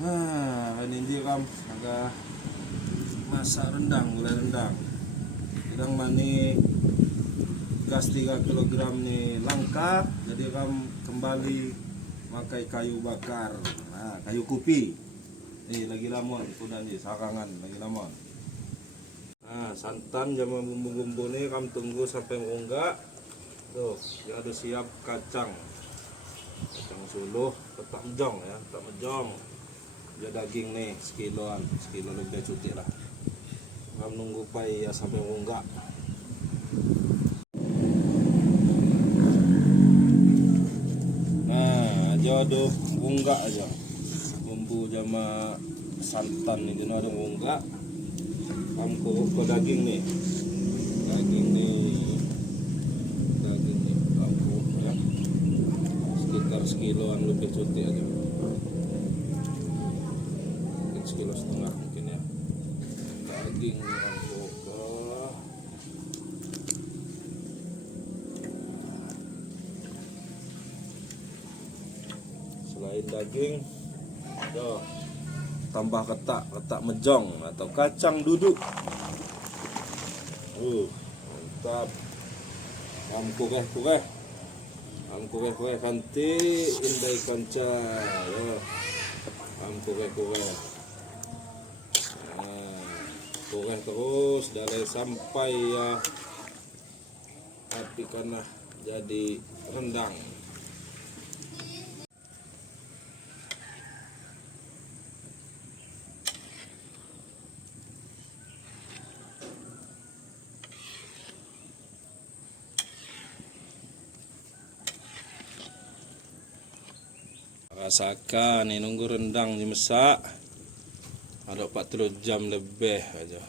Ini dia kam agak masak rendang, gulai rendang. Rendang mani gas 3 kg nih langka, jadi kam kembali pakai kayu bakar. Nah, kayu kupi. Nih lagi lamon, udah nih sarangan lagi lamon. Nah, santan sama bumbu-bumbu nih kam tunggu sampai enggak. Tuh, ya ada siap kacang. Kacang suluh, tetap mejong ya, tetap mejong. Ya daging nih sekilo lebih cuti lah. Kam nunggu pai ya sampai enggak. Nah, aja ada enggak aja. Bumbu sama santan ini ada enggak. Kam ke daging nih. Daging nih aku ya. Sekitar sekiloan lebih cuti aja. Mungkin 1,5 kilo mungkin ya. Daging aku ke selain daging tuh tambah ketak mejong atau kacang duduk. Mantap. Kue kanti indai kanca ya. Kue. Kue terus dari sampai ya api karena jadi rendang. Rasakan nih nunggu rendang dimasak ada 40 jam lebih aja.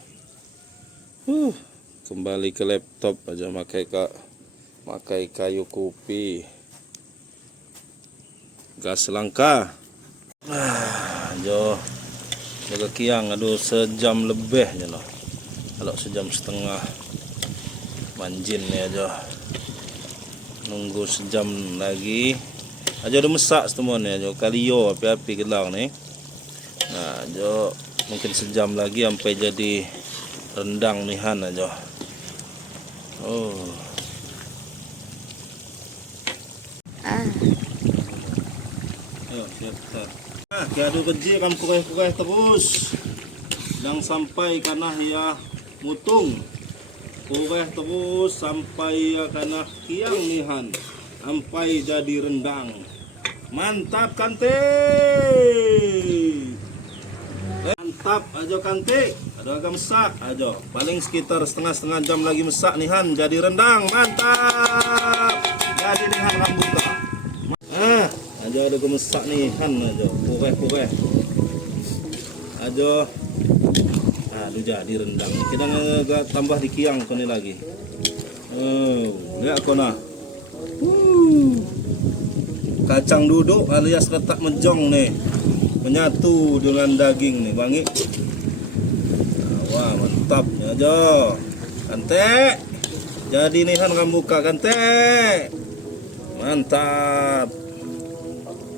Kembali ke laptop aja pakai kayu kupi, gas langka. Jaga kiang aduh sejam lebih aja loh. Kalau sejam setengah manjin nih aja. Nunggu sejam lagi. Aja udah masak semuanya aja kalio api-api gelang nih. Nah, aja mungkin sejam lagi sampai jadi rendang nihan aja. Ayo siap. Nah, kiadu kerja kam kue terus. Dan sampai karena ya mutung. Kue terus sampai ya karena kiang nihan. Sampai jadi rendang. Mantap kante. Mantap aja kante. Ada agak masak aja. Paling sekitar setengah jam lagi masak nihan jadi rendang. Mantap. Jadi nihan rambuka. Aja ada masak nihan aja. Kue. Aja. Aduh jadi rendang. Kita agak tambah di kiang kone lagi. Lihat kona. Kacang duduk alias letak mejong nih menyatu dengan daging nih bangi. Wah mantap aja kante jadi nihan rambuka kante mantap.